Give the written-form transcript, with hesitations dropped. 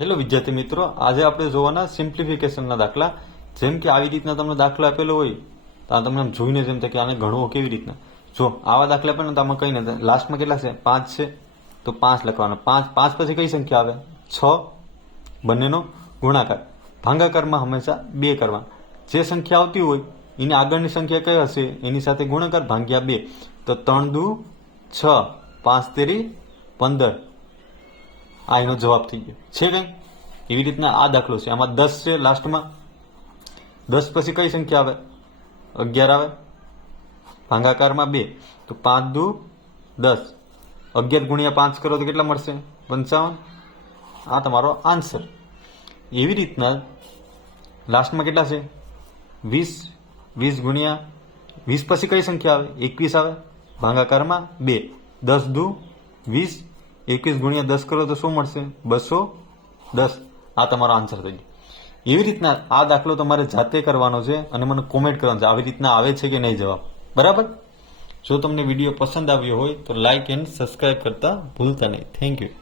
Hello વિદ્યાર્થી મિત્રો, આજે આપણે જોવાના સિમ્પ્લિફિકેશનના દાખલા. જેમ કે આવી રીતના તમને દાખલો આપેલો હોય તો આ તમને આમ જોઈને જેમ થાય કે આને ગણવો કેવી રીતના. જો આવા દાખલા આપે ને તો આમાં કઈ નથી. લાસ્ટમાં કેટલા છે? 5 છે તો 5 લખવાના. 5 પછી કઈ સંખ્યા આવે? 6. બંનેનો ગુણાકાર. ભાગાકારમાં હંમેશા 2 કરવા. જે સંખ્યા આવતી હોય એની આગળની સંખ્યા કઈ હશે એની સાથે ગુણાકાર ભાગ્યા 2. તો 3 દુ 6, 5 તેરી 15. આ એનો જવાબ થઈ ગયો છે. કઈ એવી રીતના આ દાખલો છે. આમાં 10 છે લાસ્ટમાં. 10 પછી કઈ સંખ્યા આવે? 11 આવે. ભાગાકારમાં 2 તો 5 દુ 10. 11 ગુણ્યા 5 કરો તો કેટલા મળશે? 55. આ તમારો આન્સર. એવી રીતના લાસ્ટમાં કેટલા છે? 20. 20 ગુણ્યા 20 પછી કઈ સંખ્યા આવે? 21 આવે. ભાગાકારમાં 2. 10 દુ 20. 21 ગુણ્યા 10 કરો તો શું મળશે? 210. આ તમારો આન્સર થઈ ગયો. એવી રીતના આ દાખલો તમારે જાતે કરવાનો છે અને મને કોમેન્ટ કરવાનું છે આવી રીતના આવે છે કે નહીં જવાબ. બરાબર? જો તમને વિડીયો પસંદ આવ્યો હોય તો લાઇક એન્ડ સબસ્ક્રાઇબ કરતા ભૂલતા નહીં. Thank you.